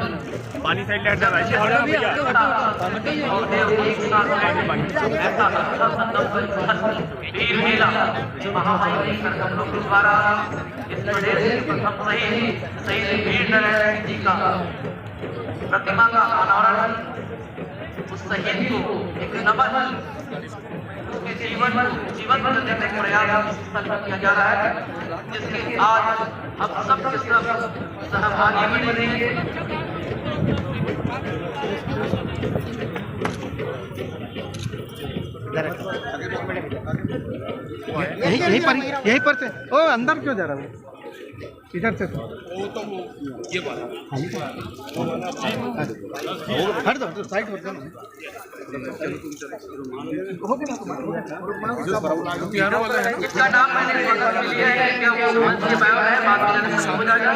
पानी side late जा ऐसे हो जाना भैया वीर मेला महामाई संगम लोक द्वारा इस प्रदेश के प्रथम शहीद वीर नारायण जी का प्रतिमा का अनावरण उस शहीद को एक नमन उसके जीवन बदलने का प्रयास किया जा रहा है, जिसके आज हम सब के सब सहभागी बनेंगे। यहीं पर से ओ अंदर क्यों जा रहा है? इधर से वो तो ये बात हट दो साइड पर जाओ। इसका नाम मैंने लिया है क्या वो मंच के बाहर है, बात करने से हो जाएगा।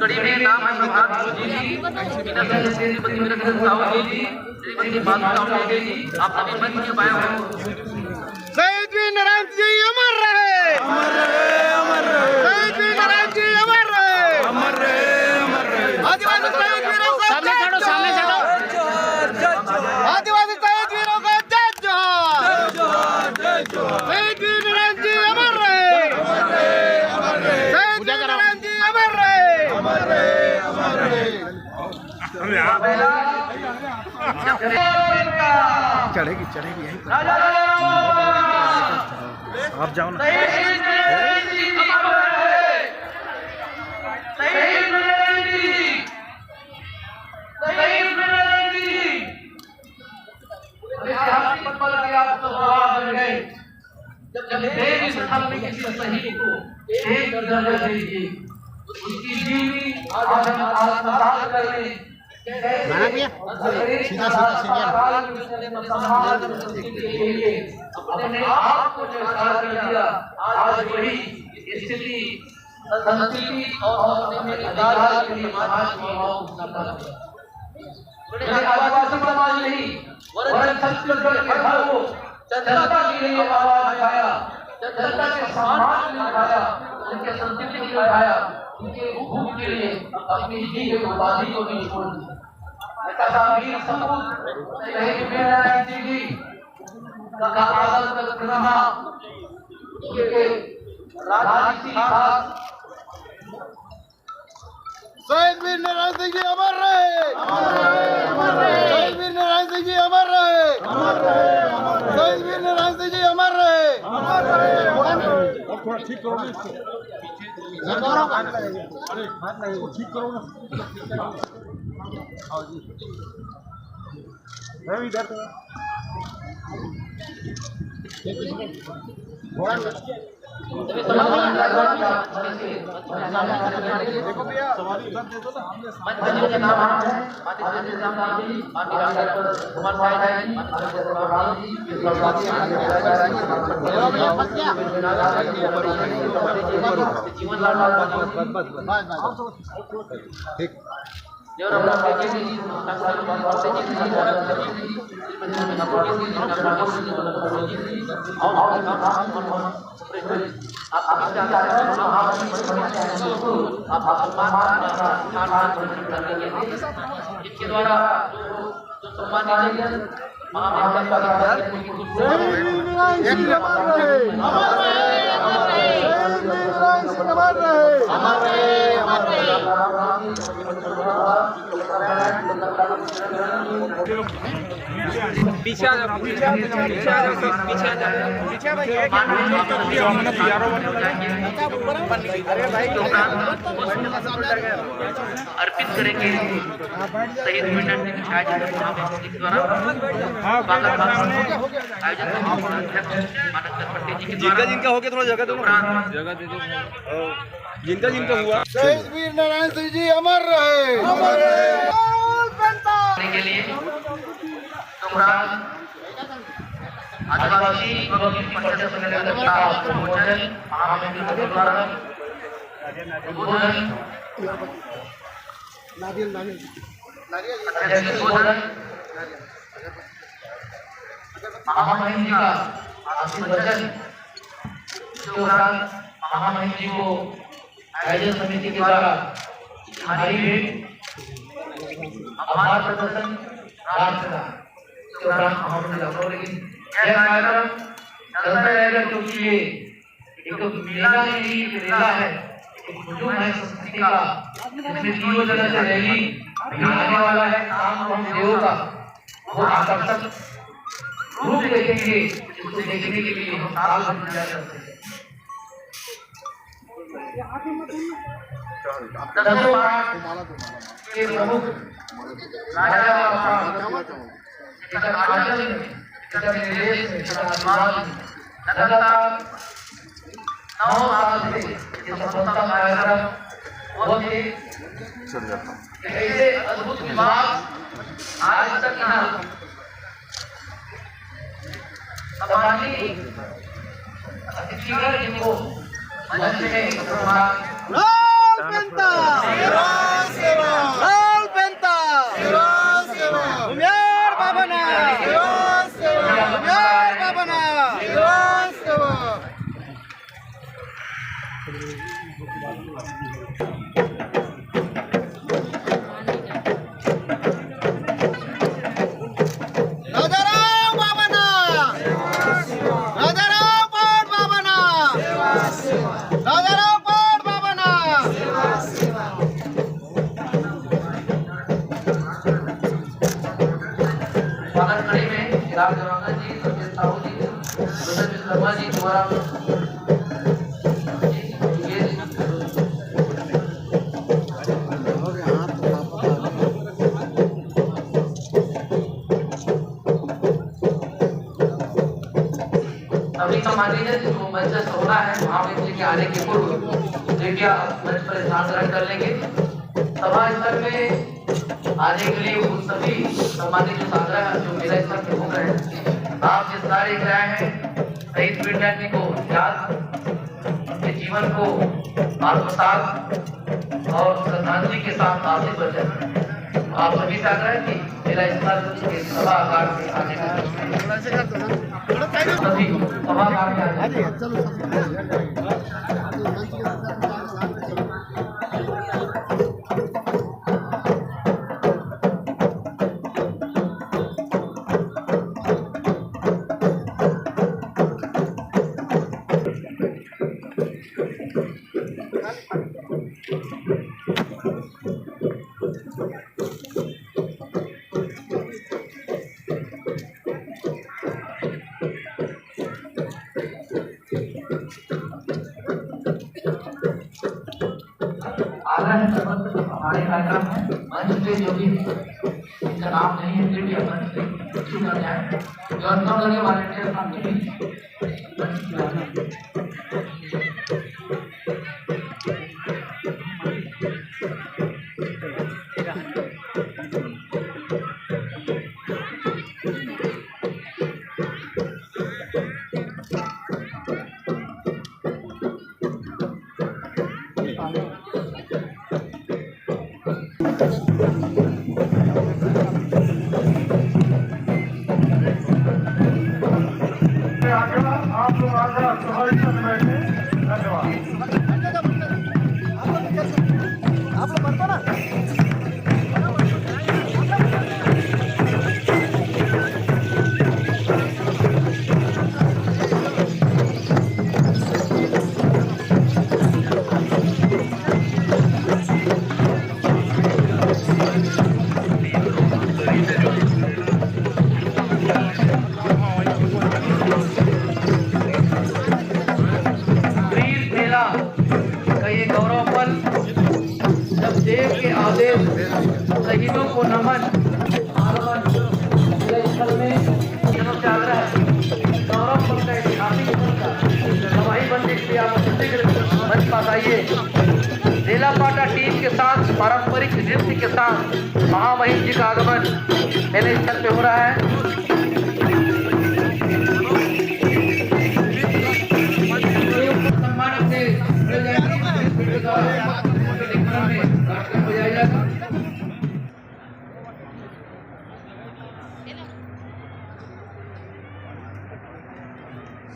कड़ी में नाम है प्रभात जी जी, इधर से श्रीमती मेरे साहू जी, श्रीमती बादशाह जी, आप सभी मंच के बाहर हो। शहीद वीर नारायण जी अमर रहे, अमर रहे, अमर रहे। शहीद वीर नारायण जी अमर रहे, अमर रहे, अमर रहे। आदिवासी शहीद वीरों को सामने चढ़ो, सामने चढ़ो। आदिवासी शहीद वीरों को जय जोहार, जय जोहार, जय जोहार। शहीद वीर नारायण जी अमर रहे, अमर रहे, अमर रहे। शहीद वीर नारायण जी अमर रहे, अमर रहे, अमर रहे। चढ़ेगी चढ़ेगी यहीं पर आप जाओ ना। जब देश स्थल में किसी शहीद को एक दर्जा दीजिए, उसकी जीवनी आज हम आत्मसात करें। सीधा अपने आप को निर्धार कर दिया। आज वही स्थिति संस्कृति और अधिकार के लिए आदिवासी समाज नहीं वरन छत्तीसगढ़ के भाइयों जनता के लिए आवाज उठाया, जनता के सम्मान के लिए उठाया, उनके संस्कृति के लिए उठाया, उनके भूख के लिए अपनी जी के उपाधि को भी छोड़ दिया। वीर सपूत शहीद वीर नारायण जी का आदर करना के राजनीति खास। शहीद वीर नारायण सिंह जी अमर रहे, अमर रहे, अमर रहे। शहीद वीर नारायण सिंह जी अमर रहे, अमर रहे, अमर रहे। शहीद वीर नारायण सिंह जी अमर रहे, अमर रहे। और थोड़ा ठीक करो इसको, अरे हाथ नहीं वो ठीक करो ना। आओ जी मैं भी इधर देखो भैया सवारी उधर दे दो ना। मंच के नाम है माननीय रामलाल जी, माननीय डॉक्टर कुमार साहब जी, माननीय प्रभात जी, जीवन लाल ठीक जो रामलाल जी जी इनके द्वारा जो सम्मान पीछे अर्पित करेंगे शहीद मिनट जिनका जिनका हो गया थोड़ा जगह दो, जगह दे दो जिनका जिनका हुआ। शहीद वीर नारायण सिंह जी अमर रहे, अमर रहे। के लिए आदिवासी परिषद महामहिम जी का वचन महामहिम जी को आयोजन समिति के द्वारा हमारी भेंट आभार प्रदर्शन प्रार्थना के उपरांत महामंत्री लखनऊ, लेकिन यह कार्यक्रम चलता रहेगा क्योंकि ये एक मेला नहीं, एक मेला है, एक हुजूम है संस्कृति का, जिसमें तीनों जगह से रैली आने वाला है। शाम को हम देवों का वो आकर्षक रूप देखेंगे, जिसको देखने के लिए हम साल भर इंतजार करते हैं। दसों पाठ के प्रमुख राजा निर्देश में लगातार 9 साल से सफलता कार्यक्रम बहुत ही ऐसे अद्भुत विभाग आज तक यहाँ अतिथिगण जिनको मंच में लाल पेंता लाल पेंता उमेर बाबना उमेर बाबना राजाराम बाबना राजाराम पाट बाबना राजाराम पाट बाबना स्वागत कड़ी में चिराग जवांगा जी, सत्येंद्र साहू जी, जोसेफ विश्वकर्मा जी द्वारा अभी हमारी है जो मंच से होना है, महावीर जी के आने के पूर्व देखिए मंच पर स्थान ग्रहण कर लेंगे। सभा स्तर में आने के लिए उन सभी सम्मानित छात्रा जो मेरा स्तर पे घूम रहे हैं, आप जिस कार्य कराए हैं शहीद वीरनारायण जी को याद, उनके जीवन को आत्मसात और श्रद्धांजलि के साथ आगे बढ़ जाए। आप सभी से आग्रह है कि मेरा स्तर के सभागार में आने का सभी सभागार में आ जाए। हमारे कार्यक्रम है मंच पे जो भी इनका नाम नहीं है कृपया मंच पे इश्यू कर जाए, जो अंदर लगे वॉलंटियर काम के लिए आप लोग आजा स्वाभाविक बैठे। धन्यवाद। आप लोग बनता ना शहीदों को नमन स्थल में गौरव पल का ऐतिहासिक हवाई बंदी से आप मंच पास आइए। रेला पाटा टीम के साथ पारंपरिक नृत्य के साथ महामहिम जी का आगमन मेले स्थल पे हो रहा है।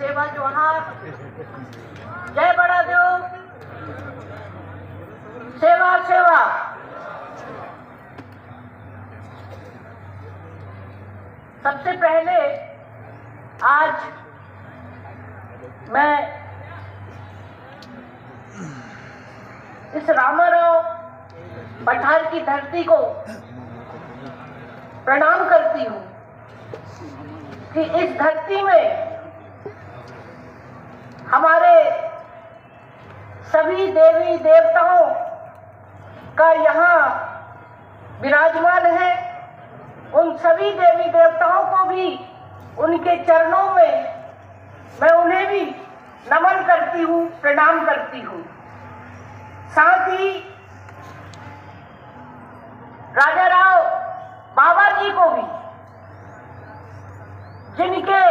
सेवा जोहार, जय बड़ा देव, सेवा सेवा। सबसे पहले आज मैं इस रामाराव पठार की धरती को प्रणाम करती हूँ कि इस धरती में हमारे सभी देवी देवताओं का यहाँ विराजमान है। उन सभी देवी देवताओं को भी उनके चरणों में मैं उन्हें भी नमन करती हूँ, प्रणाम करती हूँ। साथ ही राजा राव बाबा जी को भी, जिनके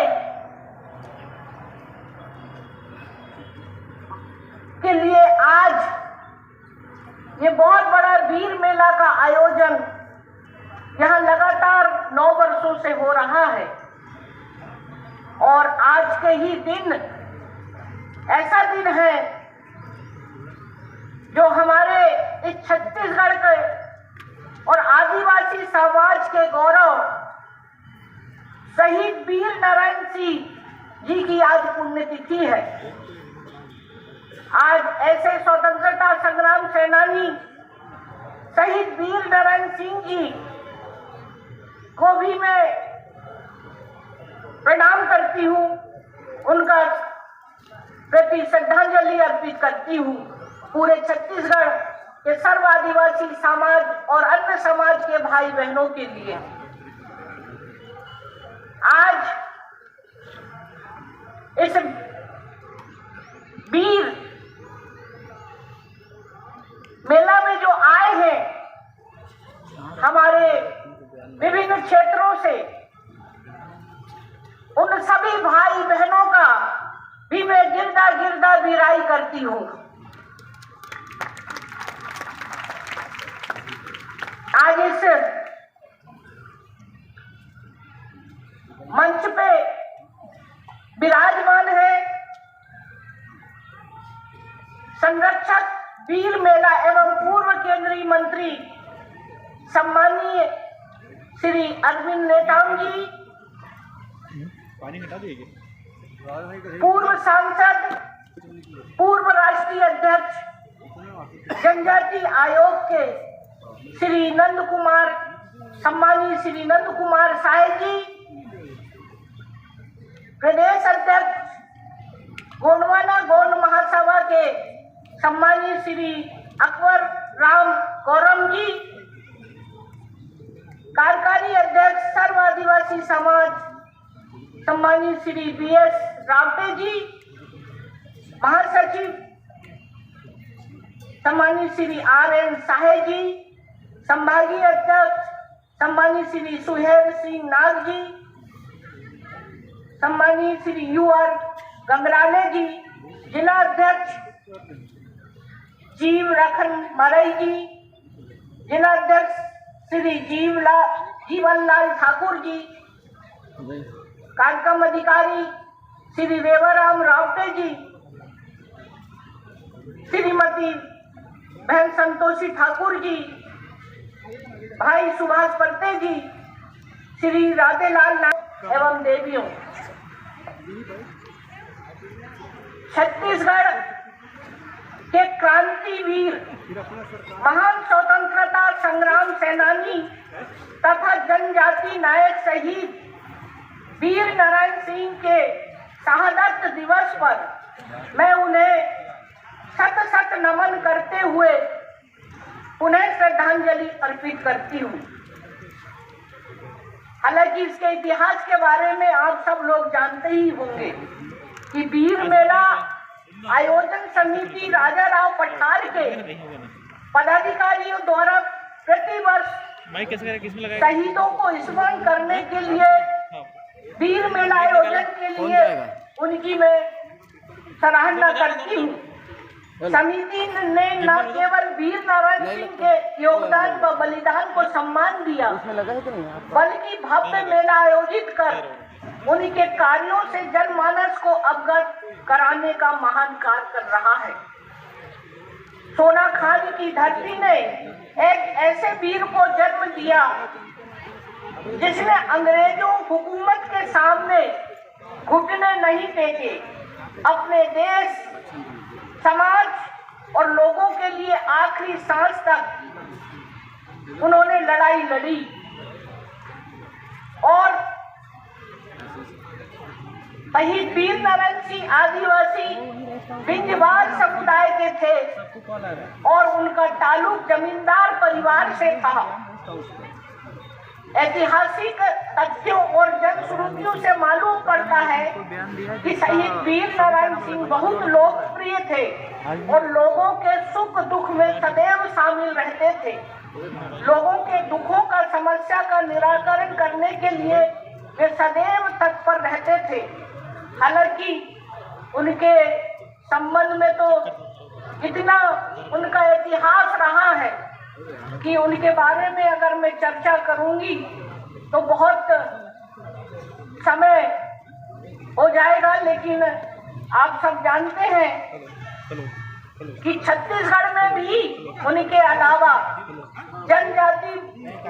के लिए आज ये बहुत बड़ा वीर मेला का आयोजन यहाँ लगातार 9 वर्षों से हो रहा है और आज के ही दिन ऐसा दिन है जो हमारे इस छत्तीसगढ़ के और आदिवासी समाज के गौरव शहीद वीर नारायण सिंह जी की आज पुण्यतिथि है। आज ऐसे स्वतंत्रता संग्राम सेनानी शहीद वीर नारायण सिंह जी को भी मैं प्रणाम करती हूँ, उनका प्रति श्रद्धांजलि अर्पित करती हूँ। पूरे छत्तीसगढ़ के सर्व आदिवासी समाज और अन्य समाज के भाई बहनों के लिए आज इस वीर मेला में जो आए हैं हमारे विभिन्न क्षेत्रों से, उन सभी भाई बहनों का भी मैं गिरदा गिरदा विदाई करती हूँ। आज इस मंच पे विराजमान है संरक्षक वीर मेला एवं पूर्व केंद्रीय मंत्री सम्मानीय श्री अरविंद नेताम जी, पूर्व सांसद, पूर्व राष्ट्रीय अध्यक्ष जनजाति आयोग के श्री नंद कुमार, सम्मानीय श्री नंद कुमार साहेब जी, प्रदेश अध्यक्ष गोंडवाना गोंड महासभा के सम्मानीय श्री अकबर राम कौरम जी, कार्यकारी अध्यक्ष सर्व आदिवासी समाज सम्मानीय श्री BS रावटे जी, महासचिव सम्मानीय श्री RN साहे जी, संभागीय अध्यक्ष सम्मानीय श्री सुहेल सिंह नाग जी, सम्मानीय श्री UR गंगराले जी, जिला अध्यक्ष जीव रखन मरई जी, जिला अध्यक्ष श्री जीवनलाल ठाकुर जी, कार्यक्रम अधिकारी श्री रेवाराम रावटे जी, श्रीमती बहन संतोषी ठाकुर जी, भाई सुभाष परते जी, श्री राधेलाल नाथ एवं देवियों। छत्तीसगढ़ के क्रांतिवीर, महान स्वतंत्रता संग्राम सेनानी तथा जनजाति नायक शहीद वीर नारायण सिंह के शहादत दिवस पर मैं उन्हें शत शत नमन करते हुए उन्हें श्रद्धांजलि अर्पित करती हूँ। हालांकि इसके इतिहास के बारे में आप सब लोग जानते ही होंगे कि वीर मेला आयोजन समिति राजा राव पठार के पदाधिकारियों द्वारा प्रतिवर्ष शहीदों को स्मरण करने के लिए वीर मेला आयोजन के लिए उनकी मैं सराहना करती हूँ। समिति ने न केवल वीर नारायण सिंह के योगदान व बलिदान को सम्मान दिया, बल्कि भव्य मेला आयोजित कर उनके कार्यों से जनमानस को अवगत कराने का महान कार्य कर रहा है। सोनाखान की धरती ने एक ऐसे वीर को जन्म दिया जिसने अंग्रेजों हुकूमत के सामने घुटने नहीं टेके, अपने देश, समाज और लोगों के लिए आखिरी सांस तक उन्होंने लड़ाई लड़ी। और शहीद वीर नारायण सिंह आदिवासी बिंजवाल समुदाय के थे और उनका ताल्लुक जमींदार परिवार से था। ऐतिहासिक तथ्यों और जनश्रुतियों से मालूम पड़ता है कि शहीद वीर नारायण सिंह बहुत लोकप्रिय थे और लोगों के सुख दुख में सदैव शामिल रहते थे। लोगों के दुखों का, समस्या का निराकरण करने के लिए वे सदैव तत्पर रहते थे। हालांकि उनके संबंध में तो इतना उनका इतिहास रहा है कि उनके बारे में अगर मैं चर्चा करूंगी तो बहुत समय हो जाएगा। लेकिन आप सब जानते हैं कि छत्तीसगढ़ में भी उनके अलावा जनजाति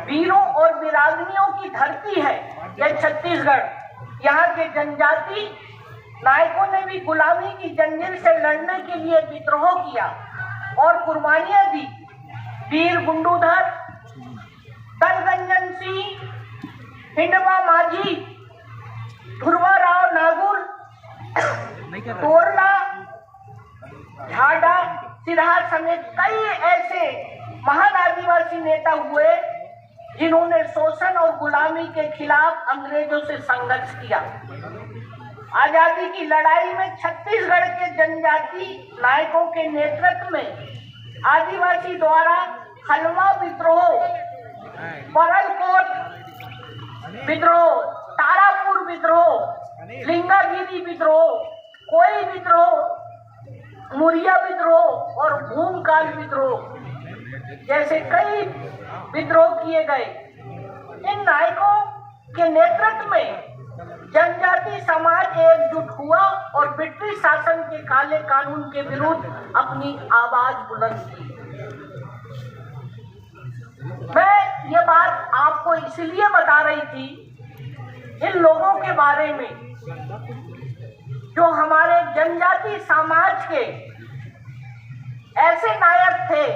वीरों और वीरांगनाओं की धरती है यह छत्तीसगढ़। यहाँ के जनजाति नायकों ने भी गुलामी की जंजीर से लड़ने के लिए विद्रोह किया और कुर्बानियां दी। वीर गुंडूधर, दलगंजन सिंह, हिंडवा माझी, ध्रुवा राव नागुल, तोरला, झाडा, सिरहा समेत कई ऐसे महान आदिवासी नेता हुए जिन्होंने शोषण और गुलामी के खिलाफ अंग्रेजों से संघर्ष किया। आजादी की लड़ाई में छत्तीसगढ़ के जनजाति नायकों के नेतृत्व में आदिवासी द्वारा हलवा विद्रोह, परलकोट विद्रोह, तारापुर विद्रोह, लिंगागिरी विद्रोह, कोई विद्रोह, मुरिया विद्रोह और भूमकाल विद्रोह जैसे कई विद्रोह किए गए। इन नायकों के नेतृत्व में जनजाति समाज एकजुट हुआ और ब्रिटिश शासन के काले कानून के विरुद्ध अपनी आवाज बुलंद की। मैं ये बात आपको इसलिए बता रही थी इन लोगों के बारे में जो हमारे जनजाति समाज के ऐसे नायक थे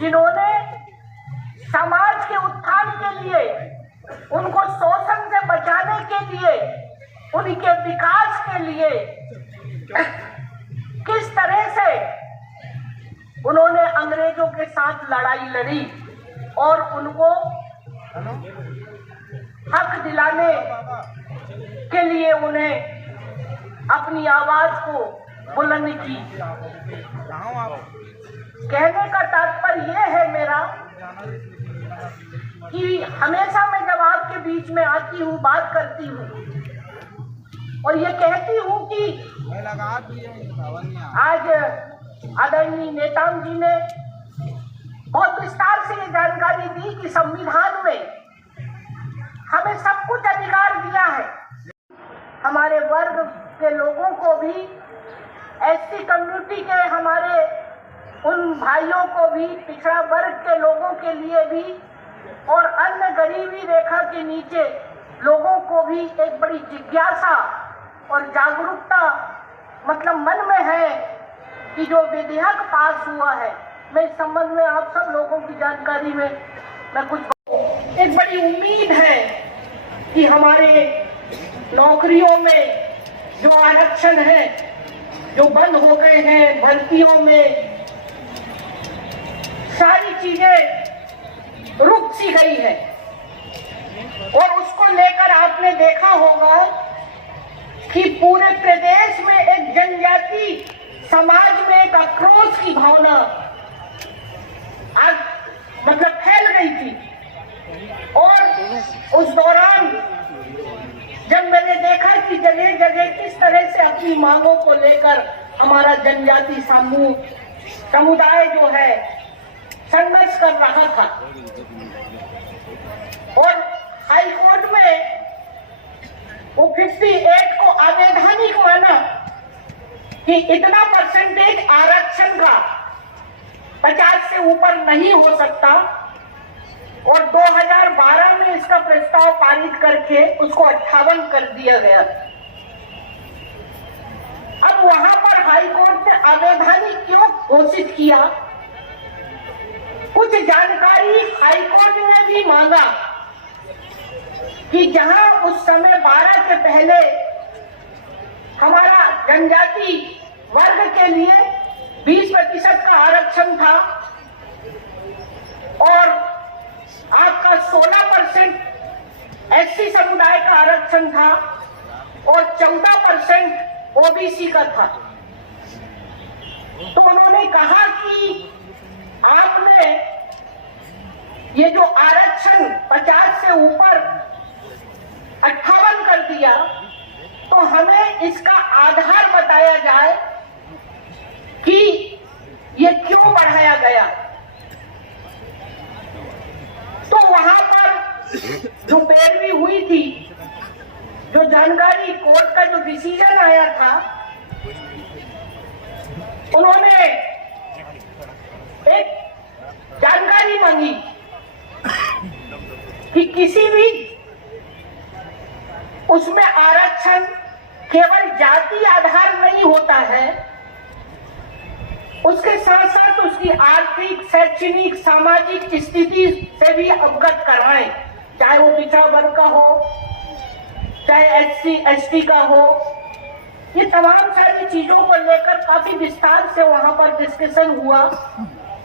जिन्होंने समाज के उत्थान के लिए, उनको शोषण से बचाने के लिए, उनके विकास के लिए किस तरह से उन्होंने अंग्रेजों के साथ लड़ाई लड़ी और उनको हक दिलाने के लिए उन्हें अपनी आवाज को बुलंद की। कहने का तात्पर्य यह है मेरा कि हमेशा मैं जब आपके बीच में आती हूँ, बात करती हूँ और ये कहती हूँ कि आज आदरणीय नेताम जी ने बहुत विस्तार से ये जानकारी दी कि संविधान में हमें सब कुछ अधिकार दिया है। हमारे वर्ग के लोगों को भी, एससी कम्युनिटी के हमारे उन भाइयों को भी, पिछड़ा वर्ग के लोगों के लिए भी और अन्य गरीबी रेखा के नीचे लोगों को भी एक बड़ी जिज्ञासा और जागरूकता मतलब मन में है कि जो विधेयक पास हुआ है, मैं इस संबंध में आप सब लोगों की जानकारी में मैं कुछ एक बड़ी उम्मीद है कि हमारे नौकरियों में जो आरक्षण है, जो बंद हो गए हैं, भर्तियों में सारी चीजें रुक सी गई है और उसको लेकर आपने देखा होगा कि पूरे प्रदेश में एक जनजाति समाज में एक आक्रोश की भावना आज मतलब फैल गई थी। और उस दौरान जब मैंने देखा कि जगह जगह किस तरह से अपनी मांगों को लेकर हमारा जनजाति समुदाय जो है संघर्ष कर रहा था और हाई कोर्ट में वो 58 को अवैधानिक माना कि इतना परसेंटेज आरक्षण का 50 से ऊपर नहीं हो सकता और 2012 में इसका प्रस्ताव पारित करके उसको 58 कर दिया गया। अब वहां पर हाई कोर्ट ने अवैधानिक क्यों घोषित किया? कुछ जानकारी हाई कोर्ट ने भी मांगा कि जहां उस समय 12 के पहले हमारा जनजाति वर्ग के लिए 20% का आरक्षण था और आपका 16% एससी समुदाय का आरक्षण था और 14% ओबीसी का था। तो उन्होंने कहा कि आपने ये जो आरक्षण 50 से ऊपर 58 कर दिया, तो हमें इसका आधार बताया जाए कि ये क्यों बढ़ाया गया। तो वहां पर जो पैरवी हुई थी, जो जानकारी कोर्ट का जो डिसीजन आया था, उन्होंने एक जानकारी मांगी कि किसी भी उसमें आरक्षण केवल जाति आधार नहीं होता है, उसके साथ साथ उसकी आर्थिक, शैक्षणिक, सामाजिक स्थिति से भी अवगत कराएं, चाहे वो पिछड़ा वर्ग का हो, चाहे एससी एसटी का हो। ये तमाम सारी चीजों को लेकर काफी विस्तार से वहां पर डिस्कशन हुआ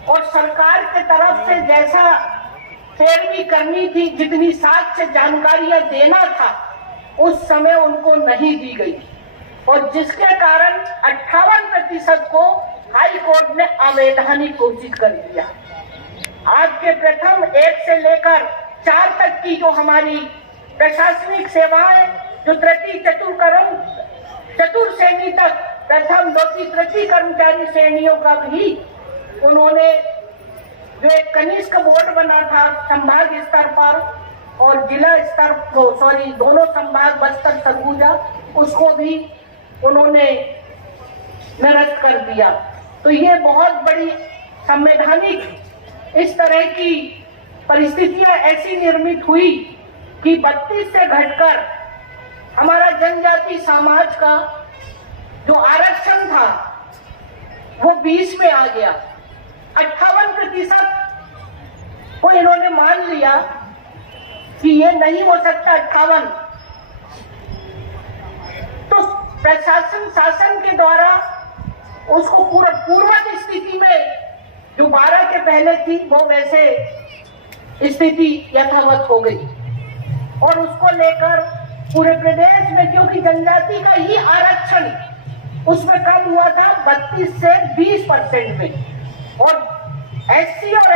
और सरकार के तरफ से जैसा पैरवी करनी थी, जितनी साक्ष्य जानकारियां देना था, उस समय उनको नहीं दी गई और जिसके कारण 58% को हाई कोर्ट ने अवैधानिक घोषित कर दिया। आज के प्रथम 1 से लेकर 4 तक की जो हमारी प्रशासनिक सेवाएं, जो चतुर श्रेणी तक, प्रथम 2 तृतीय कर्मचारी श्रेणियों का भी उन्होंने जो एक कनिष्ठ बोर्ड बना था संभाग स्तर पर और जिला स्तर दोनों संभाग बस्तर सरगुजा, उसको भी उन्होंने निरस्त कर दिया। तो ये बहुत बड़ी संवैधानिक इस तरह की परिस्थितियां ऐसी निर्मित हुई कि 32 से घटकर हमारा जनजाति समाज का जो आरक्षण था वो 20 में आ गया। 58% को इन्होंने मान लिया कि ये नहीं हो सकता 58। तो प्रशासन शासन के द्वारा उसको पूर्ववत स्थिति में जो 12 के पहले थी वो वैसे स्थिति यथावत हो गई और उसको लेकर पूरे प्रदेश में, क्योंकि जनजाति का ही आरक्षण उसमें कम हुआ था 32 से 20% में और एससी और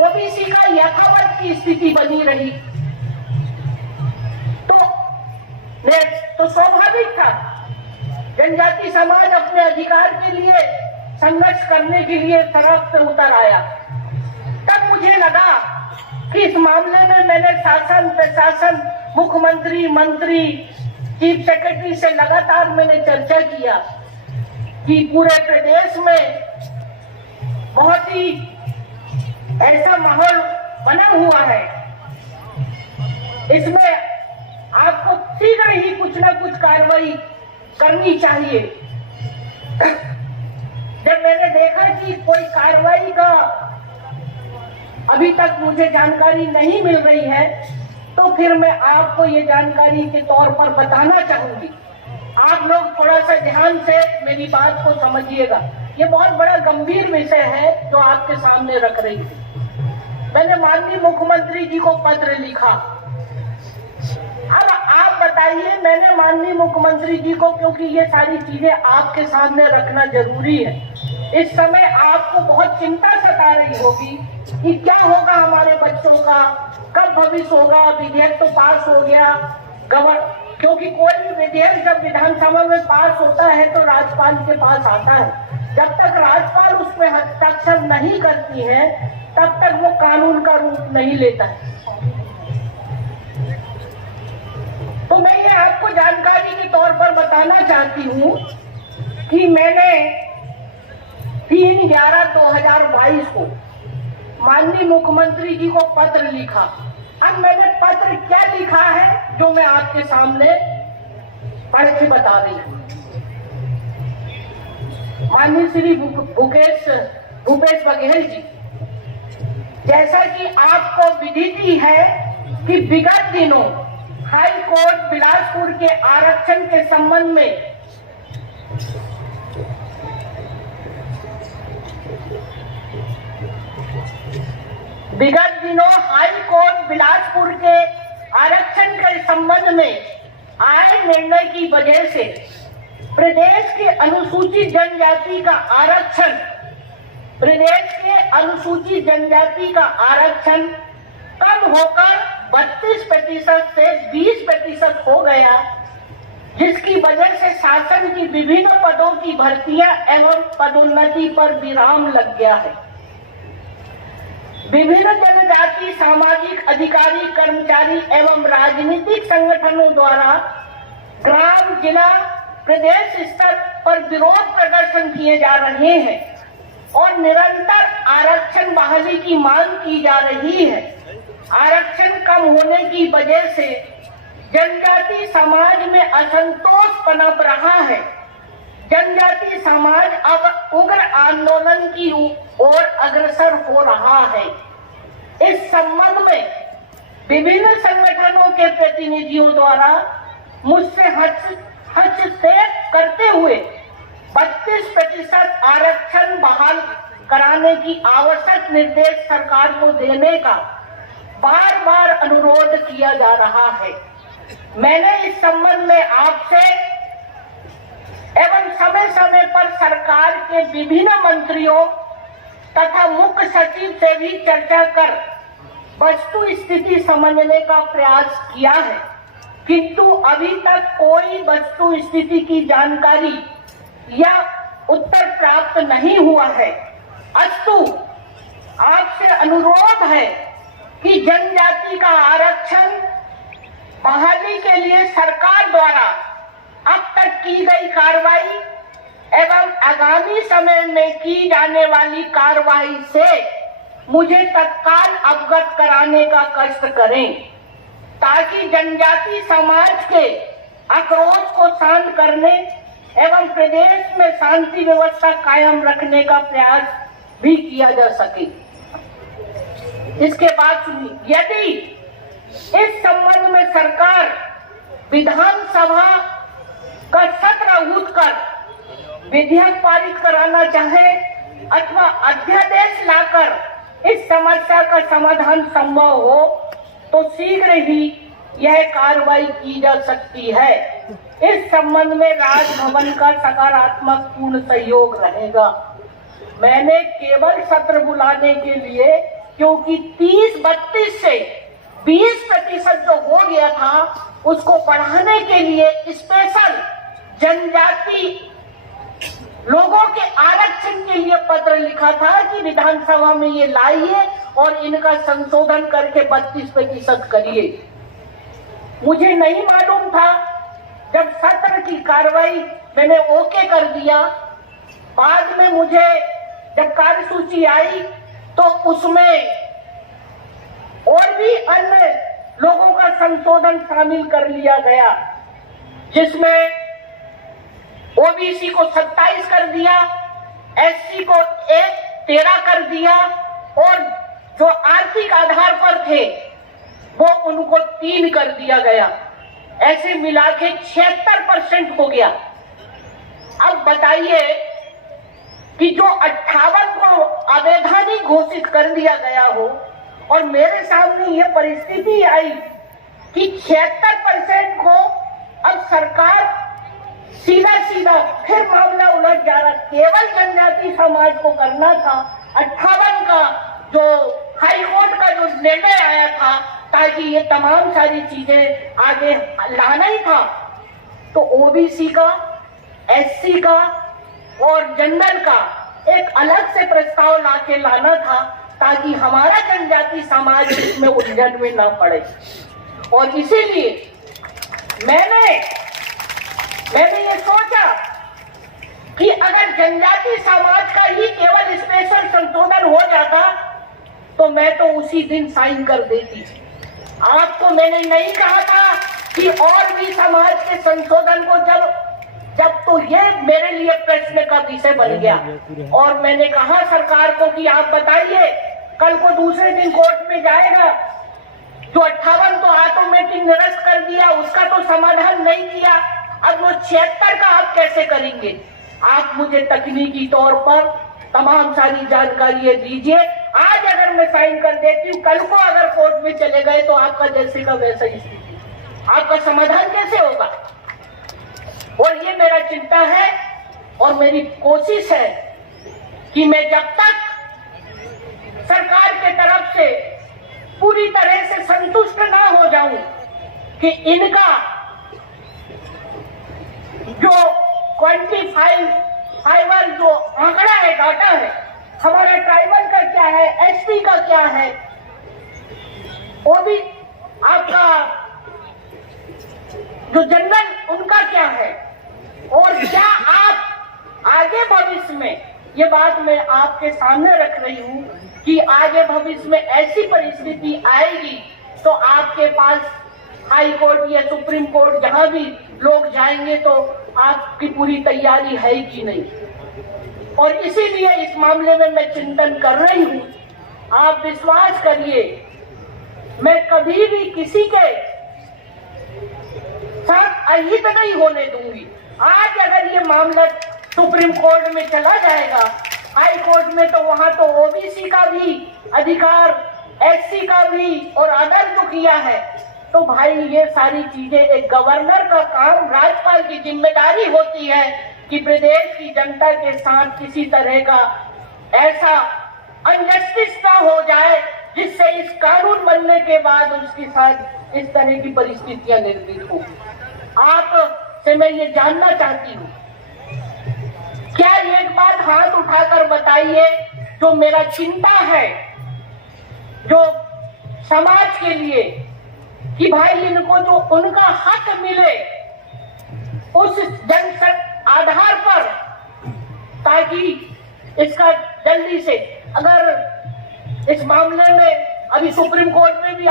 ओबीसी का यथावत की स्थिति बनी रही। तो स्वाभाविक था जनजाति समाज अपने अधिकार के लिए संघर्ष करने के लिए सड़क पे उतर आया। तब मुझे लगा कि इस मामले में मैंने शासन, प्रशासन, मुख्यमंत्री, मंत्री, चीफ सेक्रेटरी से लगातार मैंने चर्चा किया कि पूरे प्रदेश में बहुत ही ऐसा माहौल बना हुआ है, इसमें आपको शीघ्र ही कुछ ना कुछ कार्रवाई करनी चाहिए। जब मैंने देखा कि कोई कार्रवाई का अभी तक मुझे जानकारी नहीं मिल रही है, तो फिर मैं आपको ये जानकारी के तौर पर बताना चाहूंगी। आप लोग थोड़ा सा ध्यान से मेरी बात को समझिएगा। ये बहुत बड़ा गंभीर विषय है जो आपके सामने रख रही थी। मैंने माननीय मुख्यमंत्री जी को पत्र लिखा। अब आप बताइए, मैंने माननीय मुख्यमंत्री जी को, क्योंकि ये सारी चीजें आपके सामने रखना जरूरी है, इस समय आपको बहुत चिंता सता रही होगी कि क्या होगा हमारे बच्चों का, कब भविष्य होगा। विधेयक तो पास हो गया, क्योंकि कोई भी विधेयक जब विधानसभा में पास होता है तो राज्यपाल के पास आता है। जब तक राज्यपाल उसमें हस्ताक्षर नहीं करती है तब तक वो कानून का रूप नहीं लेता है। तो मैं ये आपको जानकारी के तौर पर बताना चाहती हूँ कि मैंने 3/11/2022 को माननीय मुख्यमंत्री जी को पत्र लिखा। अब मैंने पत्र क्या लिखा है जो मैं आपके सामने पढ़ के बता रही हूँ। माननीय श्री भूपेश बघेल जी, जैसा कि आपको विदित है कि विगत दिनों हाई कोर्ट बिलासपुर के आरक्षण के संबंध में हाई कोर्ट बिलासपुर के आरक्षण के संबंध में आए निर्णय की वजह से प्रदेश के अनुसूचित जनजाति का आरक्षण कम होकर 32% से 20% हो गया, जिसकी वजह से शासन की विभिन्न पदों की भर्तियां एवं पदोन्नति पर विराम लग गया है। विभिन्न जनजाति सामाजिक अधिकारी, कर्मचारी एवं राजनीतिक संगठनों द्वारा ग्राम, जिला, प्रदेश स्तर पर विरोध प्रदर्शन किए जा रहे हैं और निरंतर आरक्षण बहाली की मांग की जा रही है। आरक्षण कम होने की वजह से जनजाति समाज में असंतोष पनप रहा है। जनजाति समाज अब उग्र आंदोलन की ओर अग्रसर हो रहा है। इस संबंध में विभिन्न संगठनों के प्रतिनिधियों द्वारा मुझसे हस्तक्षेप करते हुए 32% आरक्षण बहाल कराने की आवश्यक निर्देश सरकार को देने का बार बार अनुरोध किया जा रहा है। मैंने इस संबंध में आपसे एवं समय समय पर सरकार के विभिन्न मंत्रियों तथा मुख्य सचिव से भी चर्चा कर वस्तु स्थिति समझने का प्रयास किया है, किंतु अभी तक कोई वस्तु स्थिति की जानकारी या उत्तर प्राप्त नहीं हुआ है। अस्तु आपसे अनुरोध है कि जनजाति का आरक्षण बहाली के लिए सरकार द्वारा अब तक की गई कार्रवाई एवं आगामी समय में की जाने वाली कार्रवाई से मुझे तत्काल अवगत कराने का कष्ट करें, ताकि जनजाति समाज के आक्रोश को शांत करने एवं प्रदेश में शांति व्यवस्था कायम रखने का प्रयास भी किया जा सके। इसके बाद सुनिए, यदि इस संबंध में सरकार विधानसभा का सत्र कर विधेयक पारित कराना चाहे अथवा अध्यादेश लाकर इस समस्या का समाधान संभव हो तो शीघ्र ही यह कार्रवाई की जा सकती है। इस संबंध में राजभवन का सकारात्मक पूर्ण सहयोग रहेगा। मैंने केवल सत्र बुलाने के लिए, क्योंकि 30-32 से 20% जो हो गया था उसको बढ़ाने के लिए स्पेशल जनजाति लोगों के आरक्षण के लिए पत्र लिखा था कि विधानसभा में ये लाइए और इनका संशोधन करके 32% करिए। मुझे नहीं मालूम था, जब सत्र की कार्रवाई मैंने ओके कर दिया, बाद में मुझे जब कार्यसूची आई तो उसमें और भी अन्य लोगों का संशोधन शामिल कर लिया गया, जिसमें ओबीसी को 27 कर दिया, एससी को 13 कर दिया और जो आर्थिक आधार पर थे वो उनको 3 कर दिया गया। ऐसे मिला के 76% हो गया। अब बताइए कि जो 58 को अवैधानिक घोषित कर दिया गया हो और मेरे सामने ये परिस्थिति आई कि 76% को अब सरकार सीधा फिर मामला उलझ जा रहा। केवल जनजाति समाज को करना था, 58 का जो हाई कोर्ट का जो निर्णय आया था ताकि ये तमाम सारी चीजें आगे लाना ही था, तो ओबीसी का, एससी का और जनरल का एक अलग से प्रस्ताव लाके लाना था ताकि हमारा जनजाति समाज इसमें उलझन में न पड़े। और इसीलिए मैंने ये सोचा कि अगर जनजाति समाज का ही केवल स्पेशल संशोधन हो जाता तो मैं तो उसी दिन साइन कर देती। आपको मैंने नहीं कहा था कि और भी समाज के संशोधन को जब तो ये मेरे लिए प्रश्न का विषय बन गया और मैंने कहा सरकार को कि आप बताइए, कल को दूसरे दिन कोर्ट में जाएगा, जो 58 तो ऑटोमेटिक निरस्त कर दिया उसका तो समाधान नहीं किया, अब वो 76 का आप कैसे करेंगे? आप मुझे तकनीकी तौर पर तमाम सारी जानकारी दीजिए। आज अगर मैं साइन कर देती हूँ, कल को अगर कोर्ट में चले गए तो आपका जैसे का वैसा ही स्थिति, आपका समाधान कैसे होगा? और ये मेरा चिंता है और मेरी कोशिश है कि मैं जब तक सरकार के तरफ से पूरी तरह से संतुष्ट ना हो जाऊं कि इनका जो क्वांटिफाइबल जो आंकड़ा है, डाटा है, हमारा ट्राइबल का क्या है, एसटी का क्या है, वो भी आपका जो जनरल उनका क्या है, और क्या आप आगे भविष्य में, ये बात मैं आपके सामने रख रही हूं कि आगे भविष्य में ऐसी परिस्थिति आएगी तो आपके पास हाई कोर्ट या सुप्रीम कोर्ट जहां भी लोग जाएंगे तो आपकी पूरी तैयारी है कि नहीं? और इसीलिए इस मामले में मैं चिंतन कर रही हूं। आप विश्वास करिए, मैं कभी भी किसी के साथ अहित नहीं होने दूंगी। आज अगर ये मामला सुप्रीम कोर्ट में चला जाएगा, हाई कोर्ट में, तो वहां तो ओबीसी का भी अधिकार, एससी का भी और अदर जो किया है, तो भाई ये सारी चीजें एक गवर्नर का काम, राज्यपाल की जिम्मेदारी होती है कि प्रदेश की जनता के साथ किसी तरह का ऐसा अनजस्टिस ना हो जाए जिससे इस कानून बनने के बाद उसके साथ इस तरह की परिस्थितियां निर्मित हो। आप से मैं ये जानना चाहती हूँ, क्या एक बात हाथ उठाकर बताइए जो मेरा चिंता है, जो समाज के लिए, कि भाई इनको जो उनका हक मिले उस आधार पर, ताकि इसका जल्दी से, अगर इस मामले में अभी सुप्रीम कोर्ट में भी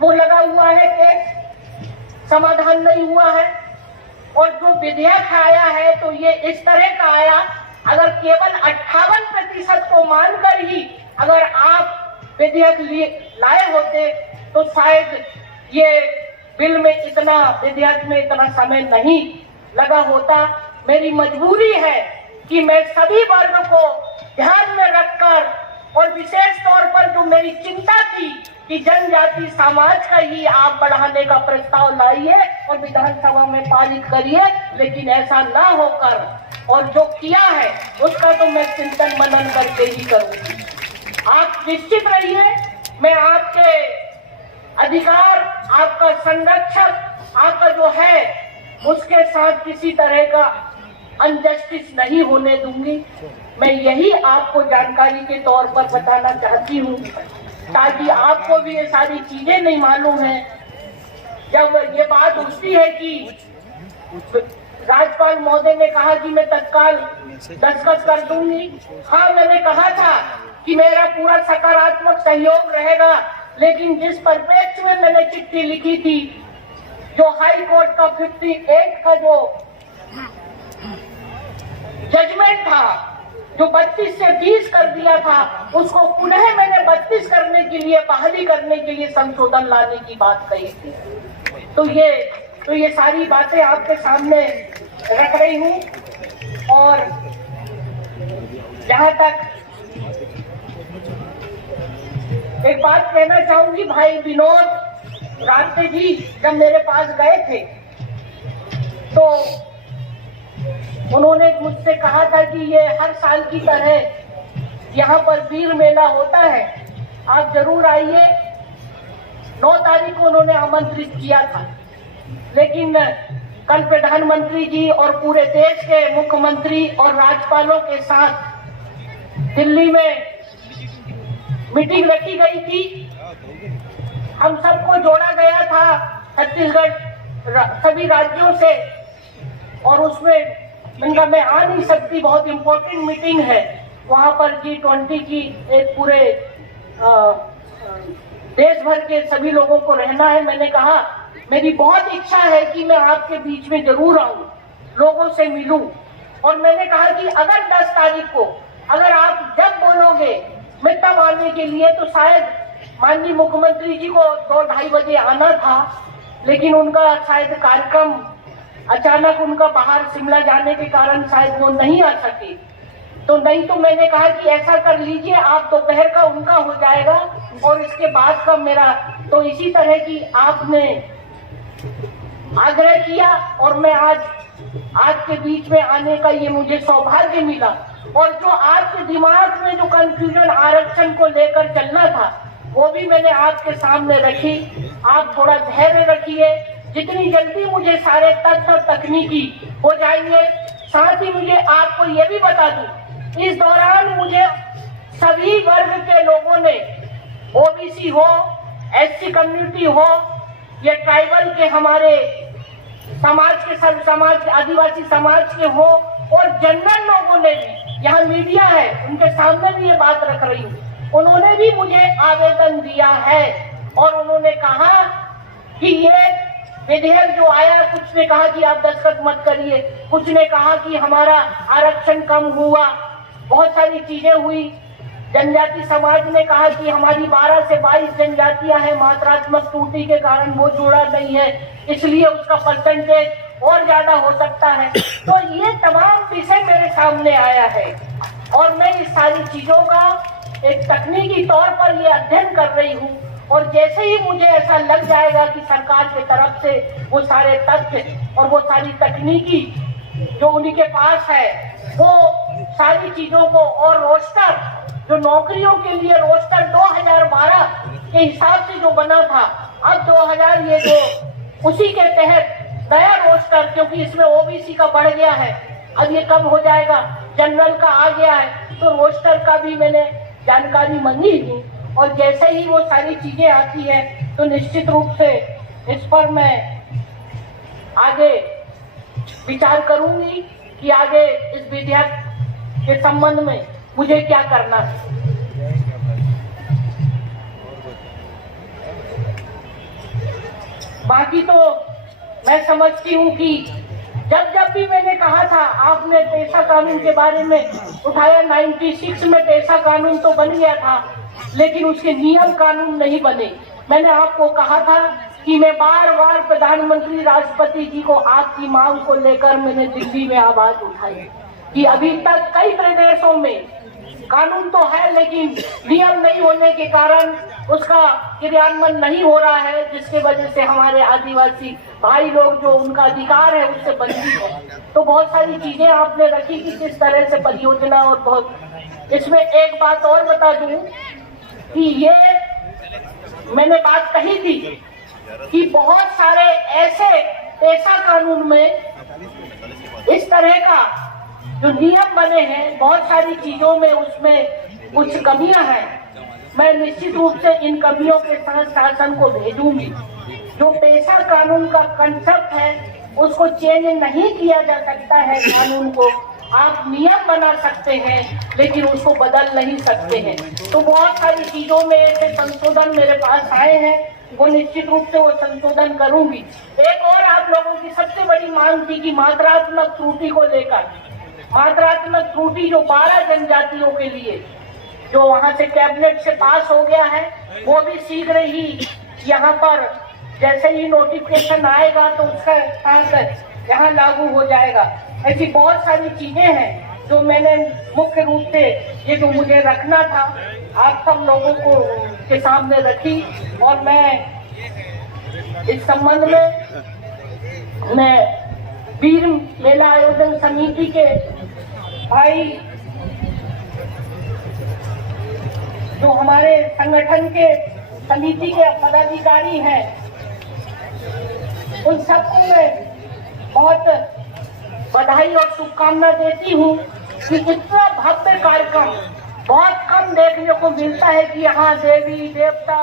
वो लगा हुआ है कि समाधान नहीं हुआ है, और जो विधेयक आया है तो ये इस तरह का आया, अगर केवल 58% को मानकर ही अगर आप विधेयक लाए होते तो शायद ये बिल में इतना, विधेयक में इतना समय नहीं लगा होता। मेरी मजबूरी है कि मैं सभी वर्ग को ध्यान में रखकर, और विशेष तौर पर जो मेरी चिंता थी कि जनजाति समाज का ही आप बढ़ाने का प्रस्ताव लाइए और विधानसभा में पारित करिए, लेकिन ऐसा ना होकर, और जो किया है उसका तो मैं चिंतन मनन करके ही करूंगी। आप निश्चित रहिए, मैं आपके अधिकार, आपका संरक्षक, आपका जो है उसके साथ किसी तरह का अनजस्टिस नहीं होने दूंगी। मैं यही आपको जानकारी के तौर पर बताना चाहती हूँ, ताकि आपको भी ये सारी चीजें नहीं मालूम है। जब ये बात उठती है कि राज्यपाल महोदय ने कहा कि मैं तत्काल दस्तखत कर दूंगी, हाँ मैंने कहा था कि मेरा पूरा सकारात्मक सहयोग रहेगा, लेकिन जिस परिप्रेक्ष्य में मैंने चिट्ठी लिखी थी, जो हाई कोर्ट का 58 का जो जजमेंट था, जो 32 से 20 कर दिया था, उसको पुनः मैंने 32 करने के लिए, बहाली करने के लिए संशोधन लाने की बात कही थी। तो ये सारी बातें आपके सामने रख रही हूँ। और जहाँ तक एक बात कहना चाहूंगी, भाई विनोद रास्ते जी जब मेरे पास गए थे तो उन्होंने मुझसे कहा था कि ये हर साल की तरह यहाँ पर वीर मेला होता है, आप जरूर आइए। 9 तारीख को उन्होंने आमंत्रित किया था, लेकिन कल प्रधानमंत्री जी और पूरे देश के मुख्यमंत्री और राज्यपालों के साथ दिल्ली में मीटिंग रखी गई थी। हम सबको जोड़ा गया था छत्तीसगढ़ सभी राज्यों से, और उसमें मैं आ नहीं सकती, बहुत इम्पोर्टेंट मीटिंग है। वहां पर G20 की एक पूरे देश भर के सभी लोगों को रहना है। मैंने कहा मेरी बहुत इच्छा है कि मैं आपके बीच में जरूर आऊं, लोगों से मिलूं। और मैंने कहा कि अगर 10 तारीख को अगर आप जब बोलोगे मैं तब आने के लिए, तो शायद माननीय मुख्यमंत्री जी को 2-2:30 बजे आना था, लेकिन उनका शायद कार्यक्रम अचानक उनका बाहर शिमला जाने के कारण शायद वो नहीं आ सके। तो नहीं तो मैंने कहा कि ऐसा कर लीजिए, आप दोपहर का उनका हो जाएगा और इसके बाद का मेरा। तो इसी तरह की आपने आग्रह किया और मैं आज के बीच में आने का ये मुझे सौभाग्य मिला। और जो आपके दिमाग में जो कंफ्यूजन आरक्षण को लेकर चलना था वो भी मैंने आपके सामने रखी। आप थोड़ा धैर्य रखिए, जितनी जल्दी मुझे सारे तथ्य तकनीकी हो जाएंगे। साथ ही मुझे आपको ये भी बता दूं, इस दौरान मुझे सभी वर्ग के लोगों ने, ओबीसी हो, एससी कम्युनिटी हो या ट्राइबल के हमारे समाज के सब समाज आदिवासी समाज के हो और जनरल लोगों ने भी, यहाँ मीडिया है उनके सामने भी ये बात रख रही हूँ, उन्होंने भी मुझे आवेदन दिया है। और उन्होंने कहा कि ये विधेयक जो आया, कुछ ने कहा कि आप दस्तखत मत करिए, कुछ ने कहा कि हमारा आरक्षण कम हुआ, बहुत सारी चीजें हुई। जनजाति समाज ने कहा कि हमारी 12 से 22 जनजातियां हैं, मात्रात्मक त्रुटि के कारण वो जोड़ा नहीं है, इसलिए उसका परसेंटेज और ज्यादा हो सकता है। तो ये तमाम विषय मेरे सामने आया है और मैं इस सारी चीजों का एक तकनीकी तौर पर ये अध्ययन कर रही हूँ। और जैसे ही मुझे ऐसा लग जाएगा कि सरकार की तरफ से वो सारे तथ्य और वो सारी तकनीकी जो उन्हीं के पास है, वो सारी चीजों को, और रोस्टर जो नौकरियों के लिए रोस्टर 2012 के हिसाब से जो बना था, अब 2000 ये जो उसी के तहत नया रोस्टर, क्योंकि इसमें ओबीसी का बढ़ गया है, अब ये कम हो जाएगा, जनरल का आ गया है, तो रोस्टर का भी मैंने जानकारी मांगी थी। और जैसे ही वो सारी चीजें आती है तो निश्चित रूप से इस पर मैं आगे विचार करूंगी कि आगे इस विधेयक के संबंध में मुझे क्या करना है। बाकी तो मैं समझती हूँ कि जब भी मैंने कहा था, आपने पेशा कानून के बारे में उठाया, 96 में पेशा कानून तो बन गया था, लेकिन उसके नियम कानून नहीं बने। मैंने आपको कहा था कि मैं बार-बार प्रधानमंत्री राष्ट्रपति जी को आपकी मांग को लेकर मैंने दिल्ली में आवाज उठाई कि अभी तक कई प्रदेशों में कानून तो है लेकिन नियम नहीं होने के कारण उसका क्रियान्वयन नहीं हो रहा है, जिसके वजह से हमारे आदिवासी भाई लोग जो उनका अधिकार है उससे वंचित है। तो बहुत सारी चीजें आपने रखी कि किस तरह से परियोजना, और बहुत इसमें एक बात और बता दूं कि ये मैंने बात कही थी कि बहुत सारे ऐसे पेशा कानून में इस तरह का जो नियम बने हैं, बहुत सारी चीजों में उसमें कुछ कमियां हैं। मैं निश्चित रूप से इन कमियों के साथ शासन को भेजूंगी। जो पेशा कानून का कंसेप्ट है उसको चेंज नहीं किया जा सकता है। कानून को आप नियम बना सकते हैं लेकिन उसको बदल नहीं सकते हैं। तो बहुत सारी चीजों में ऐसे संशोधन मेरे पास आए हैं, वो निश्चित रूप से वो संशोधन करूंगी। एक और आप लोगों की सबसे बड़ी मांग थी कि मात्रात्मक त्रुटि को लेकर, मात्रात्मक त्रुटि जो 12 जनजातियों के लिए जो वहां से कैबिनेट से पास हो गया है, वो भी शीघ्र ही यहाँ पर जैसे ही नोटिफिकेशन आएगा तो उसका स्थान यहाँ लागू हो जाएगा। ऐसी बहुत सारी चीजें हैं जो मैंने मुख्य रूप से ये जो मुझे रखना था आप सब लोगों को के सामने रखी। और मैं इस संबंध में मैं वीर मेला आयोजन समिति के भाई जो हमारे संगठन के समिति के पदाधिकारी हैं, उन सबको मैं बहुत बधाई और शुभकामना देती हूँ कि इतना भव्य कार्यक्रम बहुत कम देखने को मिलता है कि यहाँ देवी देवता